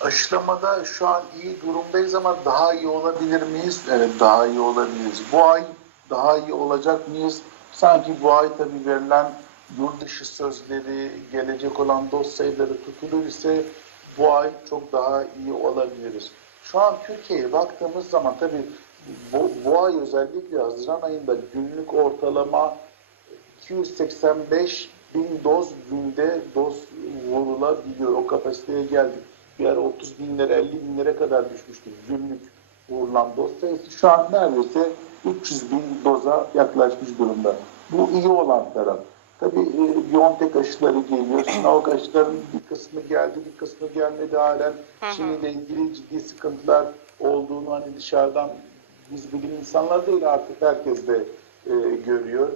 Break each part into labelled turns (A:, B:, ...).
A: aşılamada şu an iyi durumdayız ama daha iyi olabilir miyiz? Evet daha iyi olabiliriz. Bu ay daha iyi olacak mıyız? Sanki bu ay tabii verilen yurt dışı sözleri, gelecek olan dost sayıları tutulur ise bu ay çok daha iyi olabiliriz. Şu an Türkiye'ye baktığımız zaman tabii bu, bu ay özellikle Haziran ayında günlük ortalama 285 bin doz günde doz vurulabiliyor. O kapasiteye geldik. Bir ara 30 binlere 50 binlere kadar düşmüştü günlük vurulan doz sayısı. Şu an neredeyse 300 bin doza yaklaşmış durumda. Bu iyi olan taraf. Tabii e, Biontech aşıları geliyor. Sinovac aşıların bir kısmı geldi, bir kısmı gelmedi halen. Çin'le ilgili ciddi sıkıntılar olduğunu hani dışarıdan biz bilim insanlar değil artık herkes de e, görüyor.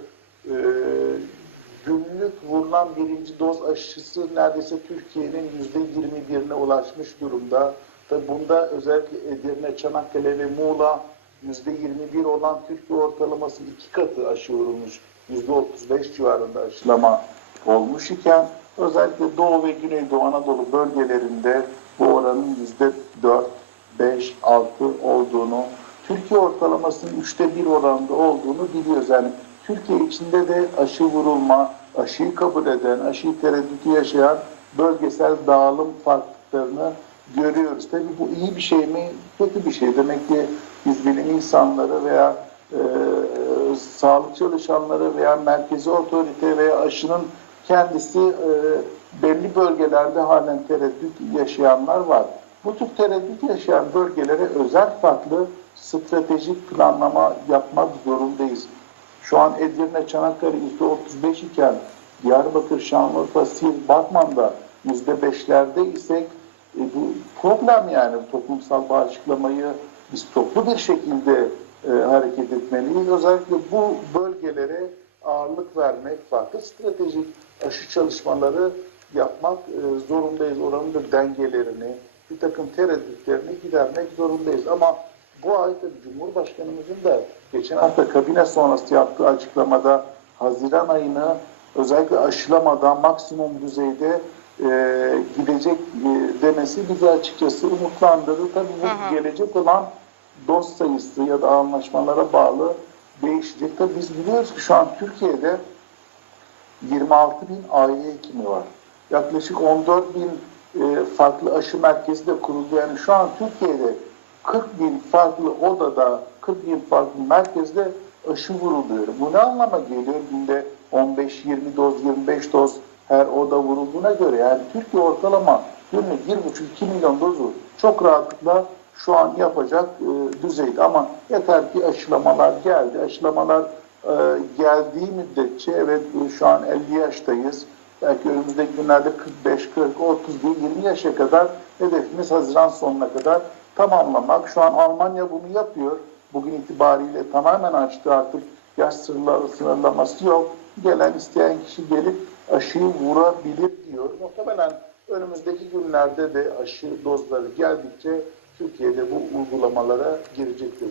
A: Vurulan birinci doz aşısı neredeyse Türkiye'nin yüzde 21'ine ulaşmış durumda. Tabi bunda özellikle Edirne, Çanakkale ve Muğla yüzde 21 olan Türkiye ortalaması iki katı aşı vurulmuş. Yüzde 35 civarında aşılama olmuş iken özellikle Doğu ve Güneydoğu Anadolu bölgelerinde bu oranın yüzde 4, 5, 6 olduğunu, Türkiye ortalamasının üçte bir oranında olduğunu biliyoruz. Yani Türkiye içinde de aşı vurulma, aşıyı kabul eden, aşıyı tereddütü yaşayan bölgesel dağılım farklılıklarını görüyoruz. Tabii bu iyi bir şey mi, kötü bir şey. Demek ki biz bilim insanları veya e, sağlık çalışanları veya merkezi otorite veya aşının kendisi e, belli bölgelerde halen tereddüt yaşayanlar var. Bu tür tereddüt yaşayan bölgelere özel farklı stratejik planlama yapmak zorundayız. Şu an Edirne, Çanakkale %35 iken Diyarbakır, Şanlıurfa, Siirt, Batman'da %5'lerde isek e, bu problem yani toplumsal bağışıklamayı biz toplu bir şekilde e, hareket etmeliyiz. Özellikle bu bölgelere ağırlık vermek, farklı stratejik aşı çalışmaları yapmak e, zorundayız. Oranın da dengelerini, bir takım tereddütlerini gidermek zorundayız. Ama bu ay tabii Cumhurbaşkanımızın da geçen hafta kabine sonrası yaptığı açıklamada Haziran ayını özellikle aşılamadan maksimum düzeyde e, gidecek e, demesi bizi açıkçası umutlandırdı. Tabii bu
B: Hı hı.
A: gelecek olan doz sayısı ya da anlaşmalara bağlı değişecek. Tabii biz biliyoruz ki şu an Türkiye'de 26 bin aile hekimi var. Yaklaşık 14 bin e, farklı aşı merkezi de kuruldu. Yani şu an Türkiye'de 40 bin farklı odada, 40 bin farklı merkezde aşı vuruluyor. Bu ne anlama geliyor? Günde 15-20 doz, 25 doz her oda vurulduğuna göre yani Türkiye ortalama günlük 1,5-2 milyon dozu çok rahatlıkla şu an yapacak e, düzeyde ama yeter ki aşılamalar geldi. Aşılamalar e, geldiği müddetçe evet e, şu an 50 yaştayız. Belki önümüzdeki günlerde 45, 40, 30 değil 20 yaşa kadar hedefimiz Haziran sonuna kadar tamamlamak. Şu an Almanya bunu yapıyor. Bugün itibariyle tamamen açtı artık yaş sınırla- sınırlaması yok. Gelen isteyen kişi gelip aşıyı vurabilir diyor. Muhtemelen önümüzdeki günlerde de aşı dozları geldikçe Türkiye'de bu uygulamalara girecektir.